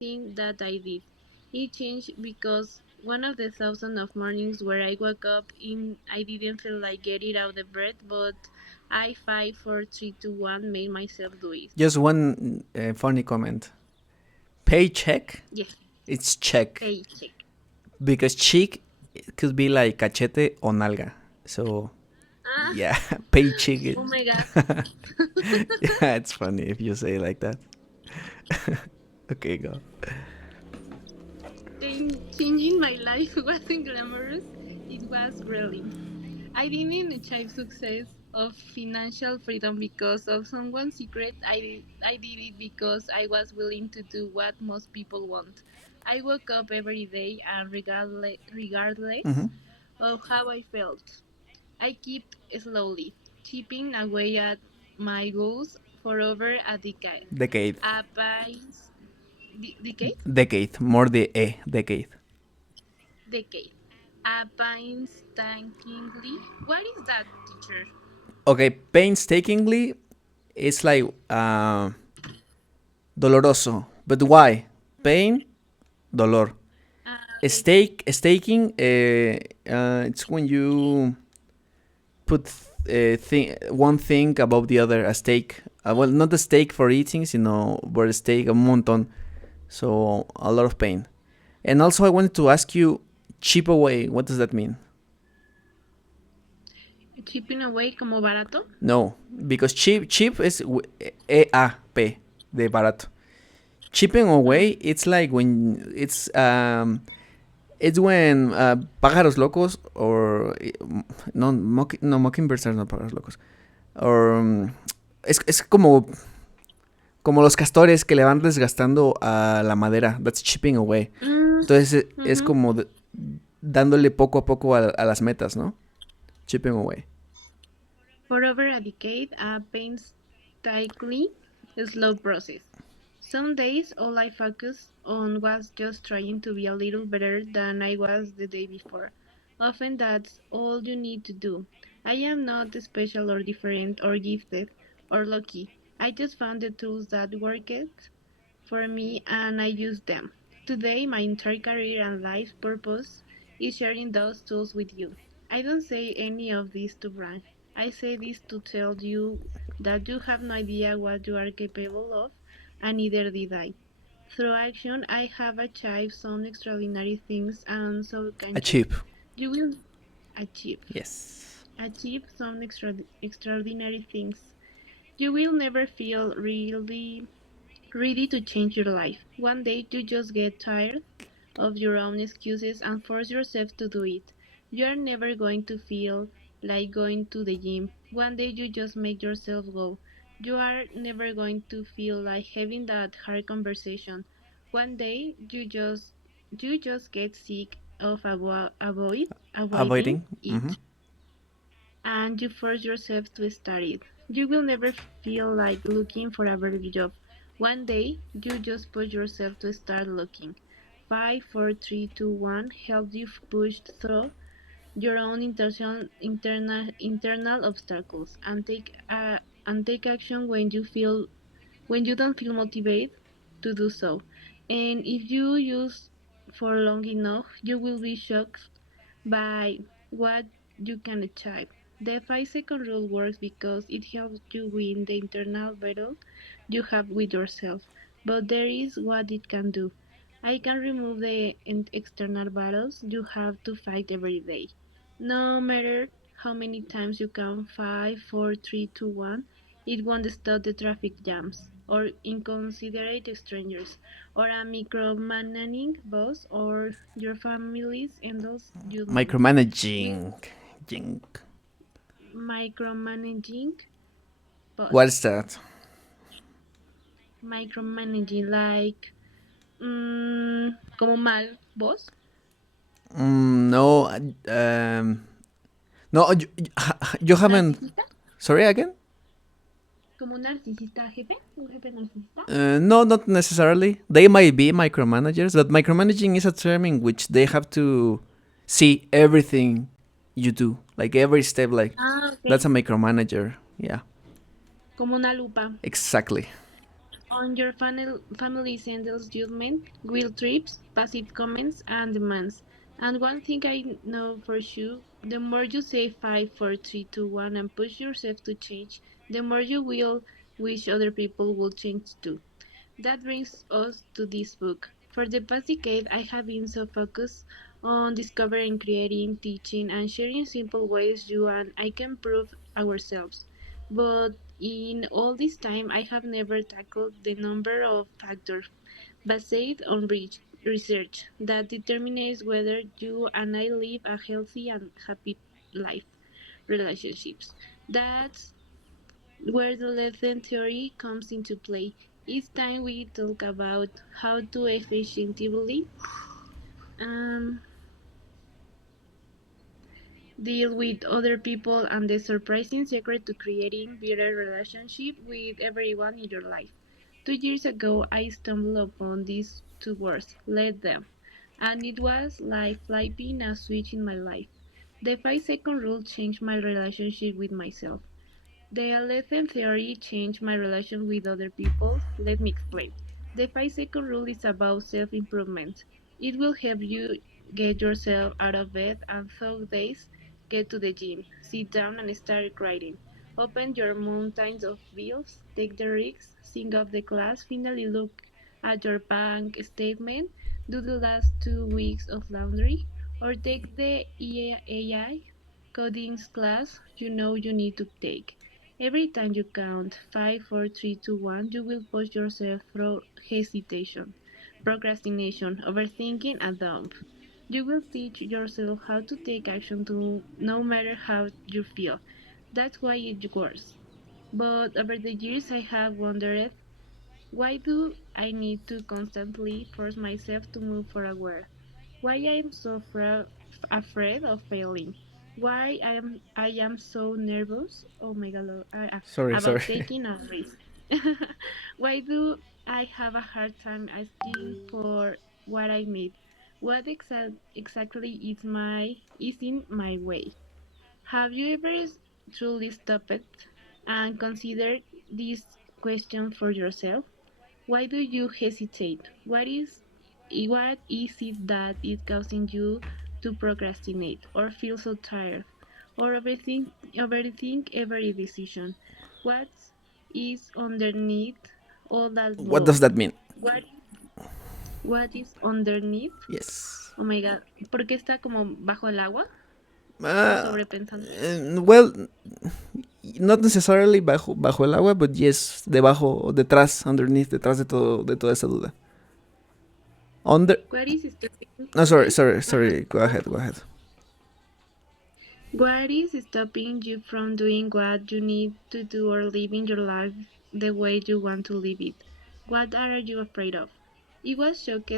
thing that I did. It changed because one of the thousands of mornings where I woke up in I didn't feel like getting out of bed, but I 5, 4, 3, 2, 1 made myself do it. Just one funny comment. Paycheck, Yes, it's check. paycheck. Because cheek could be like cachete o nalga. So, Ah, yeah, paycheck. oh my god. Yeah, it's funny if you say it like that. Okay, go. Changing my life wasn't glamorous, it was thrilling. I didn't achieve success of financial freedom because of someone's secret. I did it because I was willing to do what most people want. I woke up every day and regardless Mm-hmm. of how I felt, I keep slowly chipping away at my goals for over a decade. Decade. A decade? Decade. More the decade. Decade. A painstakingly. What is that, teacher? Okay, painstakingly, it's like doloroso. But why? Pain, dolor. Okay. Staking, it's when you put one thing above the other, a steak. Well, not a steak for eating, sino but a steak, a montón. So a lot of pain. And also, I wanted to ask you, chip away. What does that mean? Chipping away como barato. No, because cheap is EAP de barato. Chipping Ah, away, it's like when it's when pájaros locos or no mockingbirds are not pájaros locos or es como los castores que le van desgastando a la madera. That's chipping away. mm, Entonces es mm-hmm. como dándole poco a poco a las metas, ¿no? Chipping away. For over a decade, a painstakingly slow process. Some days, all I focused on was just trying to be a little better than I was the day before. Often, that's all you need to do. I am not special or different or gifted or lucky. I just found the tools that worked for me and I use them. Today, my entire career and life purpose is sharing those tools with you. I don't say any of this to brag. I say this to tell you that you have no idea what you are capable of, and neither did I. Through action, I have achieved some extraordinary things, and so A can you. chip. You will achieve. Yes. Achieve some extraordinary things. You will never feel really ready to change your life. One day you just get tired of your own excuses and force yourself to do it. You are never going to feel like going to the gym. One day you just make yourself go. You are never going to feel like having that hard conversation. One day you just get sick of avoiding Avoiding. Mm-hmm. it and you force yourself to start it. You will never feel like looking for a better job. One day, you just push yourself to start looking. 5, 4, 3, 2, 1 helps you push through your own internal obstacles and take action when you don't feel motivated to do so. And if you use for long enough, you will be shocked by what you can achieve. The 5 second rule works because it helps you win the internal battle you have with yourself. But there is what it can do. I can remove the external battles you have to fight every day. No matter how many times you count 5, 4, 3, 2, 1, it won't stop the traffic jams, or inconsiderate strangers, or a micromanaging boss, or your family's endless judgment. With Micromanaging. Jink. micromanaging What boss, is that? micromanaging like como mal boss, No. No, you haven't. narcisista, Sorry again? como un narcisista jefe, un jefe narcisista. No, not necessarily. They might be micromanagers, but micromanaging is a term in which they have to see everything you do, like every step. Like Ah, ok, that's a micromanager. Yeah, como una lupa. exactly. On your family's endless judgment, guilt trips, passive comments, and demands. And one thing I know for sure, the more you say 5, 4, 3, 2, 1 and push yourself to change, the more you will wish other people will change too. That brings us to this book. For the past decade, I have been so focused on discovering, creating, teaching, and sharing simple ways you and I can improve ourselves. But in all this time, I have never tackled the number of factors based on research that determines whether you and I live a healthy and happy life relationships. That's where the lesson theory comes into play. It's time we talk about how to efficiently um, deal with other people and the surprising secret to creating better relationship with everyone in your life. 2 years ago, I stumbled upon these two words, let them, and it was like flipping a switch in my life. The 5 second rule changed my relationship with myself. The lesson theory changed my relation with other people. Let me explain. The 5 second rule is about self improvement. It will help you get yourself out of bed and some days get to the gym, sit down and start writing. Open your mountains of bills, take the risks, sing off the class, finally look at your bank statement, do the last 2 weeks of laundry, or take the AI coding class you know you need to take. Every time you count 5, 4, 3, 2, 1, you will push yourself through hesitation, procrastination, overthinking, and dump. You will teach yourself how to take action to no matter how you feel. That's why it works. But over the years, I have wondered, why do I need to constantly force myself to move forward? Why I am so afraid of failing? Why I am so nervous? Oh my god, Sorry, sorry. about taking a risk. Why do I have a hard time asking for what I need? What exactly is in my way? Have you ever truly stopped and considered this question for yourself? Why do you hesitate? What is it that is causing you to procrastinate or feel so tired or overthink every decision? What is underneath all that What does blow? that mean? What what is underneath? Yes. Oh my god, ¿por qué está como bajo el agua? O Uh, sobrepensando. well, not necessarily bajo el agua, but yes, debajo, detrás, underneath, detrás de toda esa duda. Under. What is stopping? No, sorry, Okay. sorry, Uh-huh. sorry. Go ahead, go ahead. What is stopping you from doing what you need to do or living your life the way you want to live it? What are you afraid of? It was shocked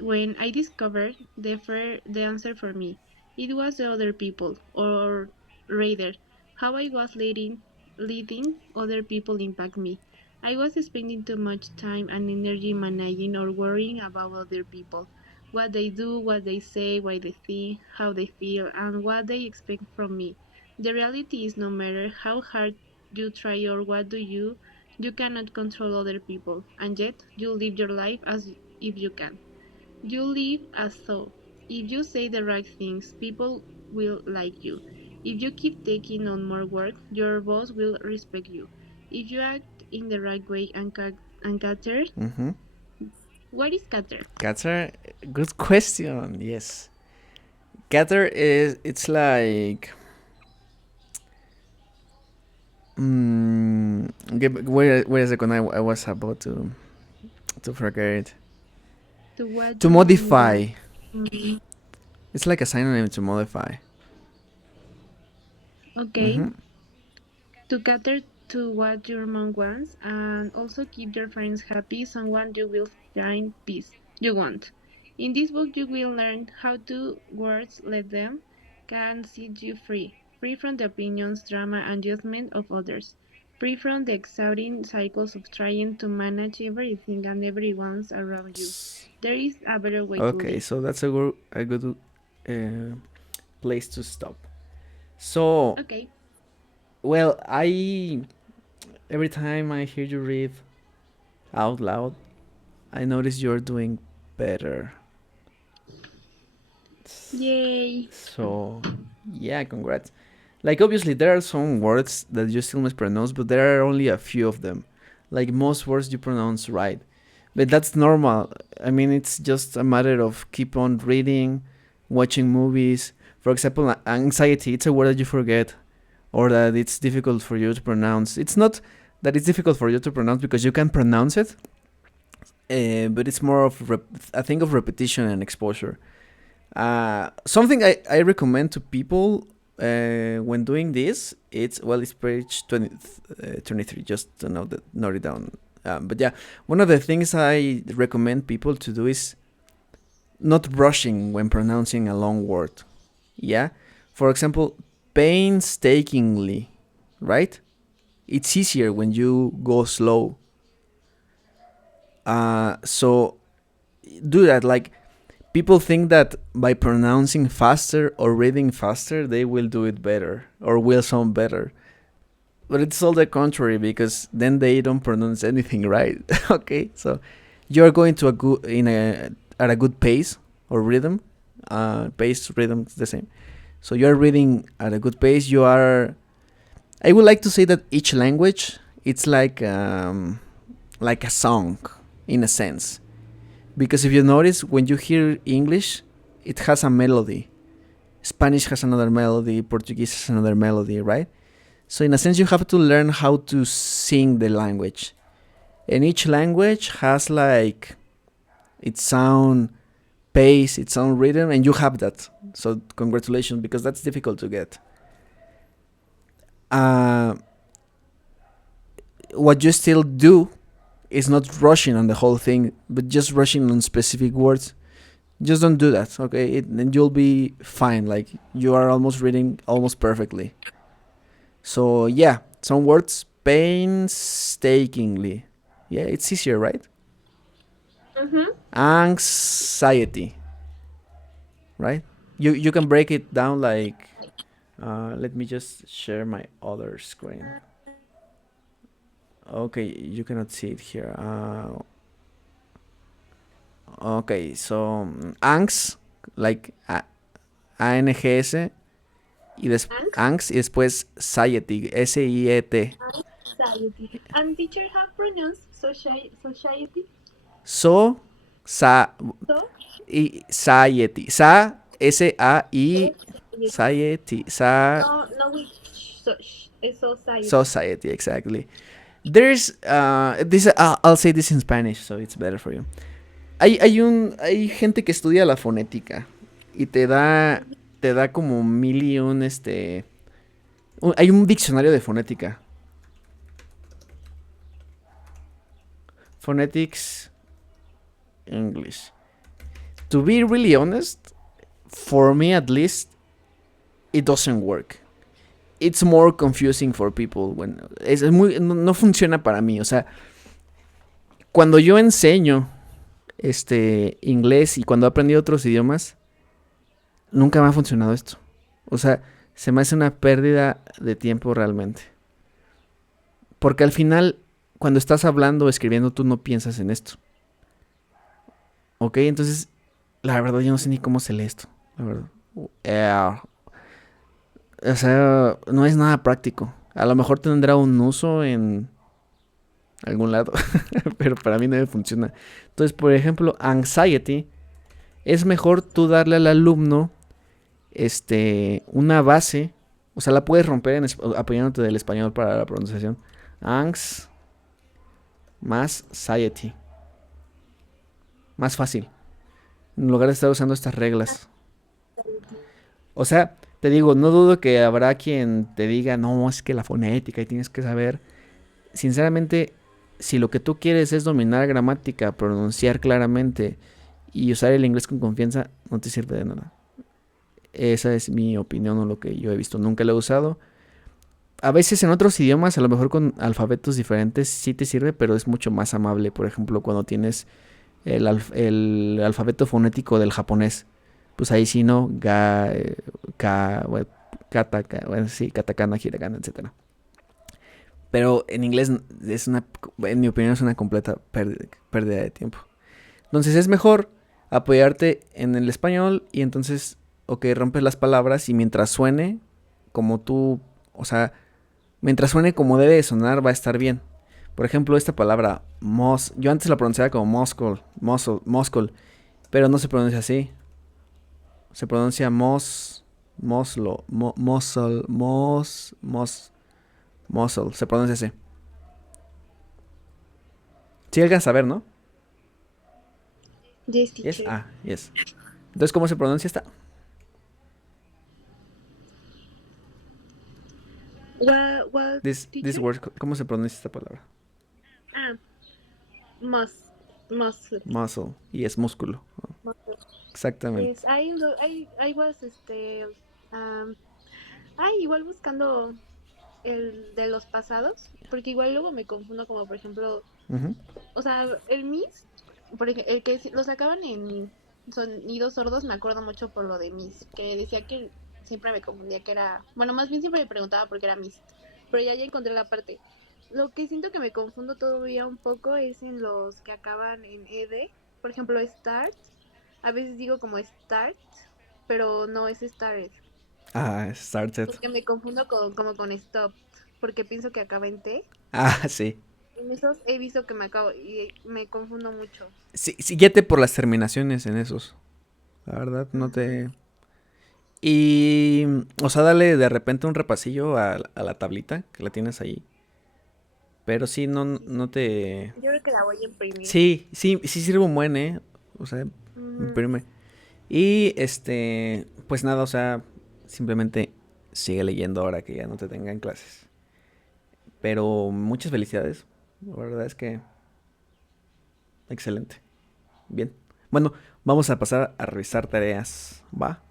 when I discovered the answer for me. It was the other people, or rather, how I was letting other people impact me. I was spending too much time and energy managing or worrying about other people, what they do, what they say, what they think, how they feel, and what they expect from me. The reality is no matter how hard you try or what do you cannot control other people, and yet you live your life as if you can. You live as though. If you say the right things, people will like you. If you keep taking on more work, your boss will respect you. If you act in the right way and cater, Mm-hmm. what is cater? Qatar, good question. Yes, Qatar is. It's like. Where is it? When I was about to forget it. To what To you want. modify. Mm, It's like a synonym to modify. okay, Mm-hmm. to cater to what your mom wants and also keep your friends happy, someone you will find peace you want. In this book, you will learn how to words let them can set you free, free from the opinions, drama, and judgment of others, free from the exhausting cycles of trying to manage everything and everyone's around you. There is a better way to Okay, live. so that's a good uh, place to stop. So, Okay. well, I every time I hear you read out loud. I notice you're doing better. Yay. So, yeah, congrats. Like, obviously, there are some words that you still mispronounce, but there are only a few of them. Like, most words you pronounce right. But that's normal. I mean, it's just a matter of keep on reading, watching movies. For example, anxiety, it's a word that you forget or that it's difficult for you to pronounce. It's not that it's difficult for you to pronounce because you can pronounce it, but it's more of a thing of repetition and exposure. Something I recommend to people when doing this, it's page 23, just to note it down. But yeah, one of the things I recommend people to do is not rushing when pronouncing a long word. Yeah, for example, painstakingly, right? It's easier when you go slow. So do that. Like, people think that by pronouncing faster or reading faster, they will do it better or will sound better. But it's all the contrary because then they don't pronounce anything right. Okay, so you're going to a good in a at a good pace or rhythm. Pace rhythm is the same. So you're reading at a good pace. You are. I would like to say that each language it's like a song in a sense. Because if you notice, when you hear English, it has a melody. Spanish has another melody, Portuguese has another melody, right? So in a sense, you have to learn how to sing the language. And each language has like its own pace, its own rhythm, and you have that. So congratulations, because that's difficult to get. Uh, what you still do is not rushing on the whole thing, but just rushing on specific words. Just don't do that, okay? And you'll be fine. Like, you are almost reading almost perfectly. So yeah, some words painstakingly. Yeah, it's easier, right? Mm-hmm. Anxiety, right? You can break it down like. Let me just share my other screen. Okay, you cannot see it here. Okay, so anx, like ANGS, anx y después satiety, SIET. Society. And teacher have pronounced society. So, sa, So, satiety. Sa, SAI, society. satiety. Sa, No, no, we society. society, exactly. There's, this, I'll say this in Spanish, so it's better for you. Hay gente que estudia la fonética y te da como mil y un, hay un diccionario de fonética. Phonetics English. To be really honest, for me at least, it doesn't work. It's more confusing for people no funciona para mí. O sea, cuando yo enseño inglés y cuando he aprendido otros idiomas, nunca me ha funcionado esto. O sea, se me hace una pérdida de tiempo realmente. Porque al final, cuando estás hablando o escribiendo, tú no piensas en esto. Ok, entonces, la verdad yo no sé ni cómo se lee esto. La verdad. O sea, no es nada práctico. A lo mejor tendrá un uso en algún lado, pero para mí no me funciona. Entonces, por ejemplo, anxiety, es mejor tú darle al alumno una base. O sea, la puedes romper apoyándote del español para la pronunciación. Anx más satiety. Más fácil. En lugar de estar usando estas reglas. O sea, te digo, no dudo que habrá quien te diga, no, es que la fonética y tienes que saber. Sinceramente, si lo que tú quieres es dominar gramática, pronunciar claramente y usar el inglés con confianza, no te sirve de nada. Esa es mi opinión o lo que yo he visto. Nunca lo he usado. A veces en otros idiomas, a lo mejor con alfabetos diferentes, sí te sirve, pero es mucho más amable. Por ejemplo, cuando tienes el alfabeto fonético del japonés, pues ahí sí no, katakana, hiragana, etc. Pero en inglés es una, en mi opinión, es una completa pérdida de tiempo. Entonces es mejor apoyarte en el español y entonces, ok, rompes las palabras y mientras suene como tú, o sea, mientras suene como debe de sonar va a estar bien. Por ejemplo, esta palabra yo antes la pronunciaba como muscle, pero no se pronuncia así. Se pronuncia muscle, se pronuncia así. Sí, alcanzas a ver, ¿no? Yes, Yes, teacher. yes. Entonces, ¿cómo se pronuncia esta? What This teacher? word, ¿cómo se pronuncia esta palabra? Ah, mus, muscle, Muscle. Y es músculo. muscle. Yes, Exactamente. I was, um, igual buscando el de los pasados, porque igual luego me confundo como, por ejemplo, Ujú. o sea, el Miss, por ejemplo, el que lo sacaban en sonidos sordos, me acuerdo mucho por lo de Miss, que decía que siempre me confundía que era, bueno, más bien siempre me preguntaba por qué era Miss, pero ya encontré la parte. Lo que siento que me confundo todavía un poco es en los que acaban en ed, por ejemplo, start, a veces digo como start, pero no es started, Started. porque me confundo como con stop, porque pienso que acaba en t. Sí. En esos he visto que me acabo y me confundo mucho. Sí, sí, guíate por las terminaciones en esos. La verdad, no Ujú. te... Y... O sea, dale de repente un repasillo a la tablita que la tienes ahí. Pero sí, no te... Yo creo que la voy a imprimir. Sí, sí, sí sirve un buen, ¿eh? O sea, Ujú. imprime. Y pues nada, o sea, simplemente sigue leyendo ahora que ya no te tengan clases. Pero muchas felicidades. La verdad es que excelente. Bien. Bueno, vamos a pasar a revisar tareas. ¿Va?